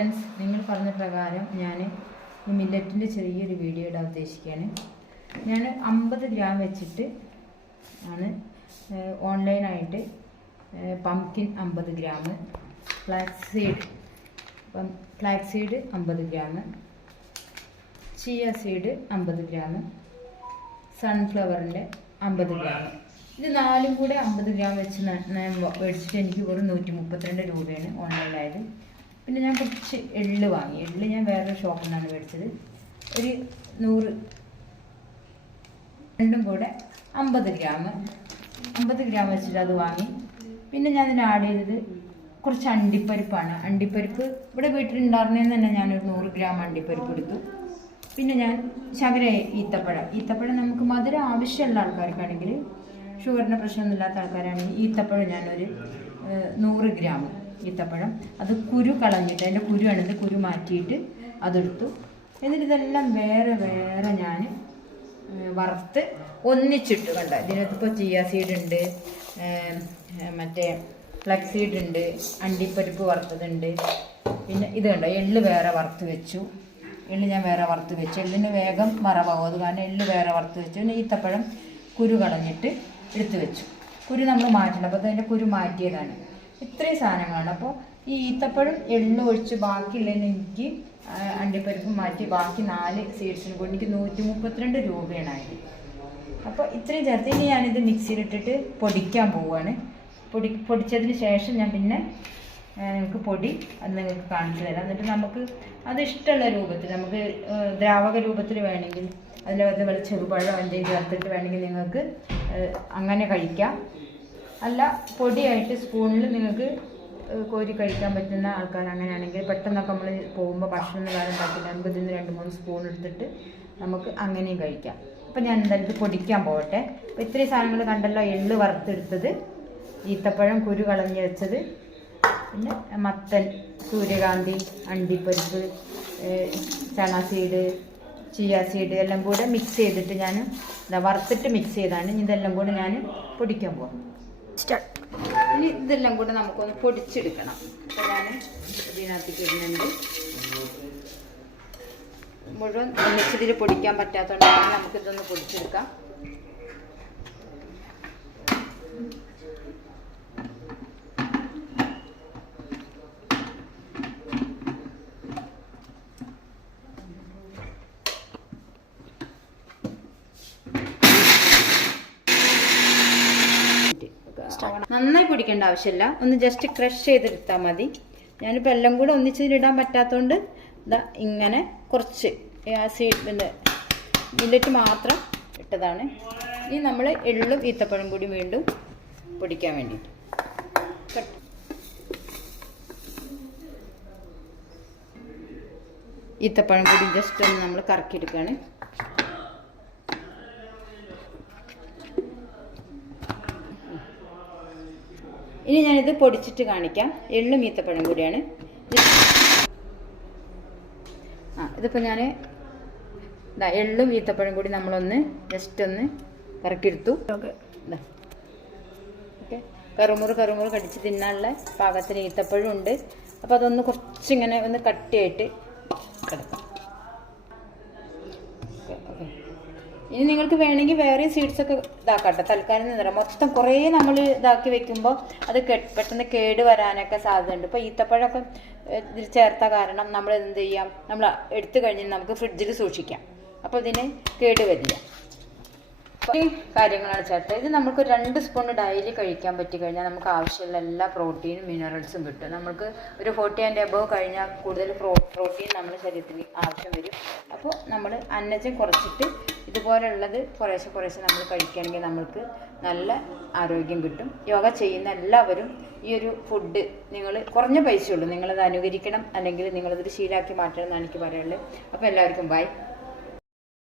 Friends, നിങ്ങൾ പറഞ്ഞ പ്രകാരം ഞാൻ ഈ മില്ലറ്റിൻ്റെ ചെറിയൊരു വീഡിയോ ഇടാൻ ഉദ്ദേശിക്കുകയാണ്. ഞാൻ 50 ഗ്രാം വെച്ചിട്ട് ആണ് ഓൺലൈനായിട്ട് pumpkin 50 gram, flax seed 50 gram, chia seed 50 gram, സൺഫ്ലവറിൻ്റെ 50 ഗ്രാം, ഇത് 4ഉം കൂടെ 50 ഗ്രാം വെച്ച് മേടിച്ചിട്ട് എനിക്ക് വെറും 132 രൂപയാണ് ഓൺലൈനായത്. പിന്നെ ഞാൻ കുറച്ച് എള്ള് വാങ്ങി. എള്ള് ഞാൻ വേറൊരു ഷോപ്പിൽ നിന്നാണ് മേടിച്ചത്. ഒരു 100 രണ്ടും കൂടെ 50 ഗ്രാം വെച്ചിട്ട് അത് വാങ്ങി. പിന്നെ ഞാൻ ഇതിന് ആഡ് ചെയ്തത് കുറച്ച് അണ്ടിപ്പരിപ്പാണ്. അണ്ടിപ്പരിപ്പ് ഇവിടെ വീട്ടിലുണ്ടായിരുന്നതെന്ന് തന്നെ ഞാനൊരു 100 ഗ്രാം അണ്ടിപ്പരിപ്പ് എടുത്തു. പിന്നെ ഞാൻ ശകല ഈത്തപ്പഴം നമുക്ക് മധുരം ആവശ്യമുള്ള ആൾക്കാർക്കാണെങ്കിൽ, ഷുഗറിൻ്റെ പ്രശ്നമൊന്നുമില്ലാത്ത ആൾക്കാരാണെങ്കിൽ ഈത്തപ്പഴം ഞാനൊരു 100 ഗ്രാം ഈത്തപ്പഴം, അത് കുരു കളഞ്ഞിട്ട്, അതിൻ്റെ കുരുവാണിത്, കുരു മാറ്റിയിട്ട് അതെടുത്തു. എന്നിട്ട് ഇതെല്ലാം വേറെ വേറെ ഞാൻ വറുത്ത് ഒന്നിച്ചിട്ട്. കണ്ട, ഇതിനകത്തിപ്പോൾ ചിയ സീഡ് ഉണ്ട്, മറ്റേ ഫ്ലക്സ് സീഡ് ഉണ്ട്, അണ്ടിപ്പരിപ്പ് വറുത്തതുണ്ട്. പിന്നെ ഇത് കണ്ടോ, എള്ള് വേറെ വറുത്ത് വെച്ചു. ഞാൻ വേറെ വറുത്ത് വെച്ചു. എള്ളിന് വേഗം വറവാകും, അത് കാരണം എള്ള് വേറെ വറുത്ത് വെച്ചു. പിന്നെ ഈത്തപ്പഴം കുരു കളഞ്ഞിട്ട് എടുത്ത് വെച്ചു. കുരു നമ്മൾ മാറ്റണം, അപ്പോൾ അതിൻ്റെ കുരു മാറ്റിയതാണ്. ഇത്രയും സാധനങ്ങളാണ്. അപ്പോൾ ഈ ഈത്തപ്പഴം എള്ള് ഒഴിച്ച് ബാക്കിയുള്ളതിന് എനിക്ക് അണ്ടിപ്പരിപ്പ് മാറ്റി ബാക്കി 4 സീഡ്സിന് കൊണ്ട് എനിക്ക് 132 രൂപയാണ് ആയത്. അപ്പോൾ ഇത്രയും ചേർത്ത് ഇനി ഞാനിത് മിക്സിയിലിട്ടിട്ട് പൊടിക്കാൻ പോവുകയാണ്. പൊടിച്ചതിന് ശേഷം ഞാൻ പിന്നെ നിങ്ങൾക്ക് പൊടി അത് നിങ്ങൾക്ക് കാണിച്ചു തരാം. എന്നിട്ട് നമുക്ക് അത് ഇഷ്ടമുള്ള രൂപത്തിൽ, നമുക്ക് ദ്രാവക രൂപത്തിൽ വേണമെങ്കിൽ അതിനകത്ത് വല്ല ചെറുപഴം എന്തെങ്കിലും ചേർത്തിട്ട് വേണമെങ്കിൽ നിങ്ങൾക്ക് അങ്ങനെ കഴിക്കാം. അല്ല, പൊടിയായിട്ട് സ്പൂണിൽ നിങ്ങൾക്ക് കോരി കഴിക്കാൻ പറ്റുന്ന ആൾക്കാർ അങ്ങനെയാണെങ്കിൽ, പെട്ടെന്നൊക്കെ നമ്മൾ പോകുമ്പോൾ ഭക്ഷണം വേറെ ഉണ്ടാക്കില്ല, നമുക്ക് ഇതിന് 2-3 സ്പൂൺ എടുത്തിട്ട് നമുക്ക് അങ്ങനെയും കഴിക്കാം. അപ്പം ഞാൻ എന്തായാലും ഇത് പൊടിക്കാൻ പോകട്ടെ. അപ്പോൾ ഇത്രയും സാധനങ്ങൾ കണ്ടല്ലോ: എള്ള് വറുത്തെടുത്തത്, ഈത്തപ്പഴം കുരു കളഞ്ഞ് വെച്ചത്, പിന്നെ മത്തൻ, സൂര്യകാന്തി, അണ്ടിപ്പരിപ്പ്, ചണ സീഡ്, ചിയ സീഡ് എല്ലാം കൂടെ മിക്സ് ചെയ്തിട്ട് ഞാൻ വറുത്തിട്ട് മിക്സ് ചെയ്താണ്. ഇതെല്ലാം കൂടെ ഞാൻ പൊടിക്കാൻ പോകും. ഇനി ഇതെല്ലാം കൂടെ നമുക്കൊന്ന് പൊടിച്ചെടുക്കണം. അപ്പോൾ ഞാൻ ഇതിനകത്തേക്ക് ഇടുന്നുണ്ട്. മുഴുവൻ ഒന്നിച്ചിതിൽ പൊടിക്കാൻ പറ്റാത്തതുകൊണ്ടാണ് നമുക്കിതൊന്ന് പൊടിച്ചെടുക്കാം. നന്നായി പൊടിക്കേണ്ട ആവശ്യമില്ല, ഒന്ന് ജസ്റ്റ് ക്രഷ് ചെയ്തെടുത്താൽ മതി. ഞാനിപ്പോൾ എല്ലാം കൂടെ ഒന്നിച്ചതിലിടാൻ പറ്റാത്തതുകൊണ്ട് ഇതാ ഇങ്ങനെ കുറച്ച് ആ സീഡിൻ്റെ മില്ലറ്റ് മാത്രം ഇട്ടതാണ്. ഇനി നമ്മൾ എള്ളും ഈത്തപ്പഴം കൂടി വീണ്ടും പൊടിക്കാൻ വേണ്ടിയിട്ട് ഈത്തപ്പഴം കൂടി ജസ്റ്റ് ഒന്ന് നമ്മൾ കറക്കിയെടുക്കുകയാണ്. ഇനി ഞാനിത് പൊടിച്ചിട്ട് കാണിക്കാം. എള്ളും ഈത്തപ്പഴം കൂടിയാണ്. ഇതിപ്പോൾ ഞാൻ എള്ളും ഈത്തപ്പഴം കൂടി നമ്മളൊന്ന് ജസ്റ്റ് ഒന്ന് കറക്കിയെടുത്തു. ഓക്കെ, കറുമുറ് കടിച്ച് തിന്നാനുള്ള പാകത്തിന് ഈത്തപ്പഴം ഉണ്ട്. അപ്പോൾ അതൊന്ന് കുറച്ചിങ്ങനെ ഒന്ന് കട്ടിയായിട്ട് കിടക്കാം. ഇനി നിങ്ങൾക്ക് വേണമെങ്കിൽ വേറെ സീഡ്സൊക്കെ ഇതാക്കട്ടെ. തൽക്കാലം നിന്നിടാം. മൊത്തം കുറേ നമ്മൾ ഇതാക്കി വെക്കുമ്പോൾ അത് പെട്ടെന്ന് കേട് വരാനൊക്കെ സാധ്യതയുണ്ട്. ഇപ്പോൾ ഈത്തപ്പഴമൊക്കെ ഇതിൽ ചേർത്ത കാരണം നമ്മൾ എന്ത് ചെയ്യാം, നമ്മൾ എടുത്തു കഴിഞ്ഞാൽ നമുക്ക് ഫ്രിഡ്ജിൽ സൂക്ഷിക്കാം. അപ്പോൾ ഇതിന് കേട് വരില്ല. ഈ കാര്യങ്ങളാണ് ചേർത്തത്. ഇത് നമുക്ക് 2 സ്പൂൺ ഡെയിലി കഴിക്കാൻ പറ്റി കഴിഞ്ഞാൽ നമുക്ക് ആവശ്യമുള്ള എല്ലാ പ്രോട്ടീനും മിനറൽസും കിട്ടും. നമുക്ക് ഒരു 40 and above കഴിഞ്ഞാൽ കൂടുതൽ പ്രോട്ടീൻ നമ്മുടെ ശരീരത്തിന് ആവശ്യം വരും. അപ്പോൾ നമ്മൾ അന്നജം കുറച്ചിട്ട് ഇതുപോലുള്ളത് കുറേശ്ശെ നമ്മൾ കഴിക്കുകയാണെങ്കിൽ നമുക്ക് നല്ല ആരോഗ്യം കിട്ടും. യോഗ ചെയ്യുന്ന എല്ലാവരും ഈ ഒരു ഫുഡ് നിങ്ങൾ കുറഞ്ഞ പൈസയുള്ളൂ, നിങ്ങളത് അനുകരിക്കണം, അല്ലെങ്കിൽ നിങ്ങളതൊരു ശീലമാക്കി മാറ്റണം എന്നാണ് എനിക്ക് പറയാനുള്ളത്. അപ്പോൾ എല്ലാവർക്കും ബൈ.